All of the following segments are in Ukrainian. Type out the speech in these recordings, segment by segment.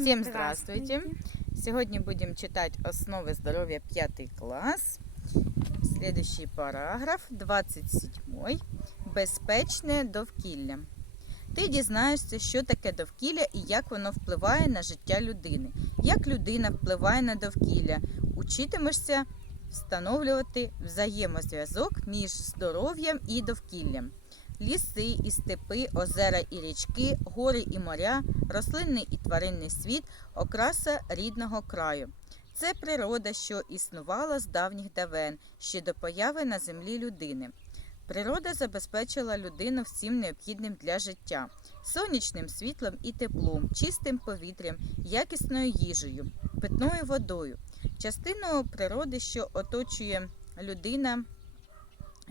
Всем здравствуйте! Сегодня будем читать «Основы здоровья 5 класс». Следующий параграф, 27. Безпечне довкілля. Ти дізнаєшся, що таке довкілля і як воно впливає на життя людини. Як людина впливає на довкілля. Учитимешся встановлювати взаємозв'язок між здоров'ям і довкіллям. Ліси і степи, озера і річки, гори і моря, рослинний і тваринний світ окраса рідного краю. Це природа, що існувала з давніх давен, ще до появи на землі людини. Природа забезпечила людину всім необхідним для життя: сонячним світлом і теплом, чистим повітрям, якісною їжею, питною водою. Частину природи, що оточує людина,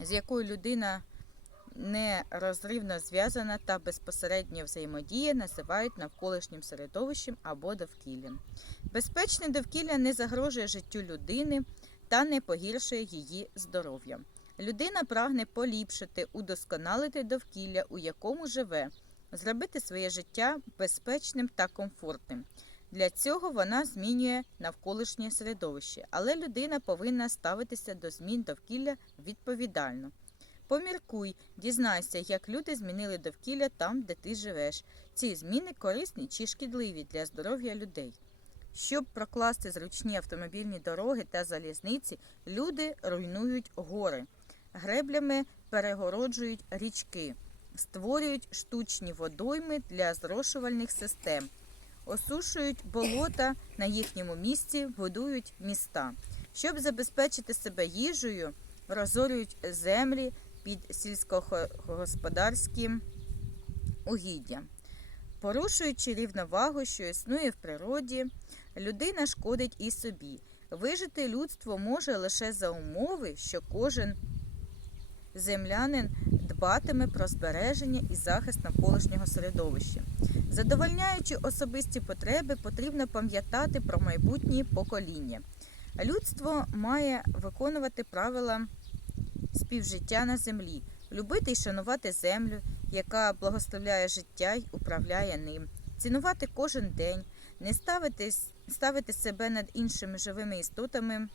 з якою людина нерозривно зв'язана та безпосередньо взаємодія називають навколишнім середовищем або довкіллям. Безпечне довкілля не загрожує життю людини та не погіршує її здоров'я. Людина прагне поліпшити, удосконалити довкілля, у якому живе, зробити своє життя безпечним та комфортним. Для цього вона змінює навколишнє середовище, але людина повинна ставитися до змін довкілля відповідально. Поміркуй, дізнайся, як люди змінили довкілля там, де ти живеш. Ці зміни корисні чи шкідливі для здоров'я людей. Щоб прокласти зручні автомобільні дороги та залізниці, люди руйнують гори, греблями перегороджують річки, створюють штучні водойми для зрошувальних систем, осушують болота на їхньому місці, будують міста. Щоб забезпечити себе їжею, розорюють землі під сільськогосподарські угіддя. Порушуючи рівновагу, що існує в природі, людина шкодить і собі. Вижити людство може лише за умови, що кожен землянин дбатиме про збереження і захист навколишнього середовища. Задовольняючи особисті потреби, потрібно пам'ятати про майбутні покоління. Людство має виконувати правила співжиття на землі, любити і шанувати землю, яка благословляє життя й управляє ним, цінувати кожен день, не ставити, ставити себе над іншими живими істотами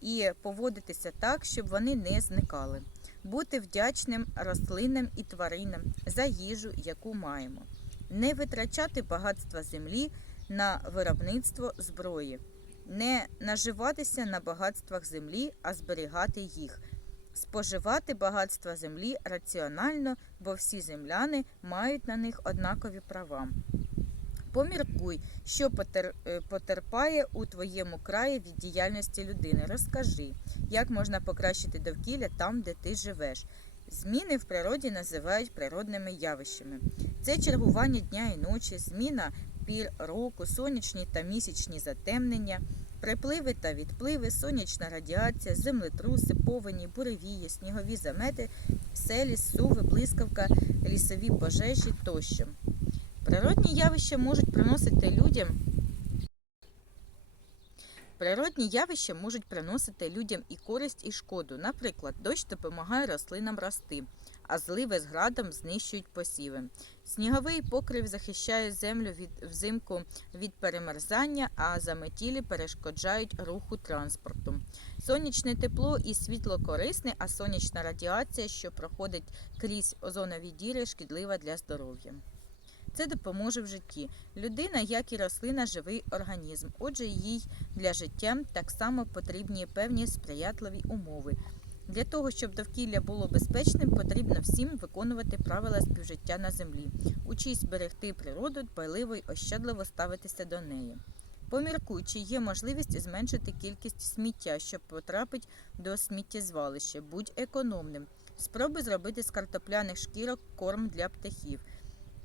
і поводитися так, щоб вони не зникали, бути вдячним рослинам і тваринам за їжу, яку маємо, не витрачати багатства землі на виробництво зброї. Не наживатися на багатствах землі, а зберігати їх, споживати багатства землі раціонально, бо всі земляни мають на них однакові права. Поміркуй, що е, потерпає у твоєму краї від діяльності людини. Розкажи, як можна покращити довкілля там, де ти живеш. Зміни в природі називають природними явищами. Це чергування дня і ночі, зміна пір року, сонячні та місячні затемнення, припливи та відпливи, сонячна радіація, землетруси, повені, буревії, снігові замети, селі, суви, блискавка, лісові пожежі тощо. Природні явища можуть приносити людям. Природні явища можуть приносити людям і користь, і шкоду. Наприклад, дощ допомагає рослинам рости, а зливи з градом знищують посіви. Сніговий покрив захищає землю від взимку від перемерзання, а заметілі перешкоджають руху транспорту. Сонячне тепло і світло корисне, а сонячна радіація, що проходить крізь озонові діри, шкідлива для здоров'я. Це допоможе в житті. Людина, як і рослина, живий організм. Отже, їй для життя так само потрібні певні сприятливі умови. Для того, щоб довкілля було безпечним, потрібно всім виконувати правила співжиття на землі. Учись берегти природу, дбайливо й ощадливо ставитися до неї. Поміркуй, чи є можливість зменшити кількість сміття, що потрапить до сміттєзвалища. Будь економним. Спробуй зробити з картопляних шкірок корм для птахів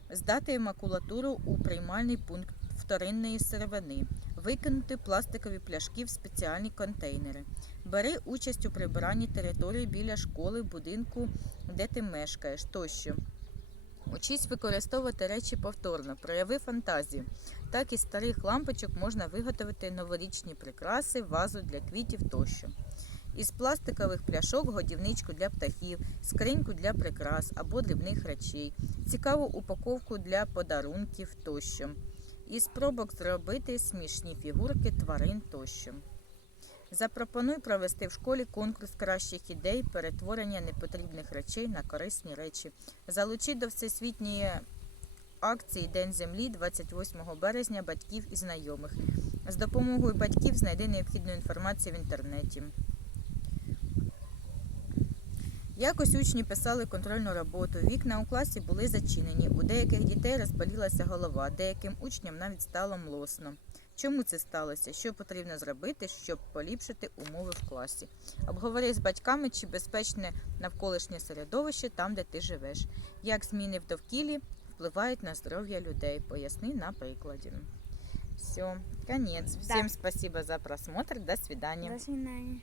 здати макулатуру у приймальний пункт вторинної сировини, викинути пластикові пляшки в спеціальні контейнери. Бери участь у прибиранні території біля школи, будинку, де ти мешкаєш тощо. Учись використовувати речі повторно, прояви фантазію. Так із старих лампочок можна виготовити новорічні прикраси, вазу для квітів тощо. Із пластикових пляшок годівничку для птахів, скриньку для прикрас або дрібних речей, цікаву упаковку для подарунків тощо. І спробок зробити смішні фігурки тварин тощо. Запропонуй провести в школі конкурс кращих ідей перетворення непотрібних речей на корисні речі. Залучи до всесвітньої акції День землі 28 березня батьків і знайомих. З допомогою батьків знайди необхідну інформацію в інтернеті. Якось учні писали контрольну роботу. Вікна у класі були зачинені. У деяких дітей розболілася голова, деяким учням навіть стало млосно. Чому це сталося? Що потрібно зробити, щоб поліпшити умови в класі? Обговори з батьками, чи безпечне навколишнє середовище там, де ти живеш. Як зміни в довкіллі впливають на здоров'я людей? Поясни на прикладі. Все, конец. Всем спасибо за просмотр. До свидания. До свидания.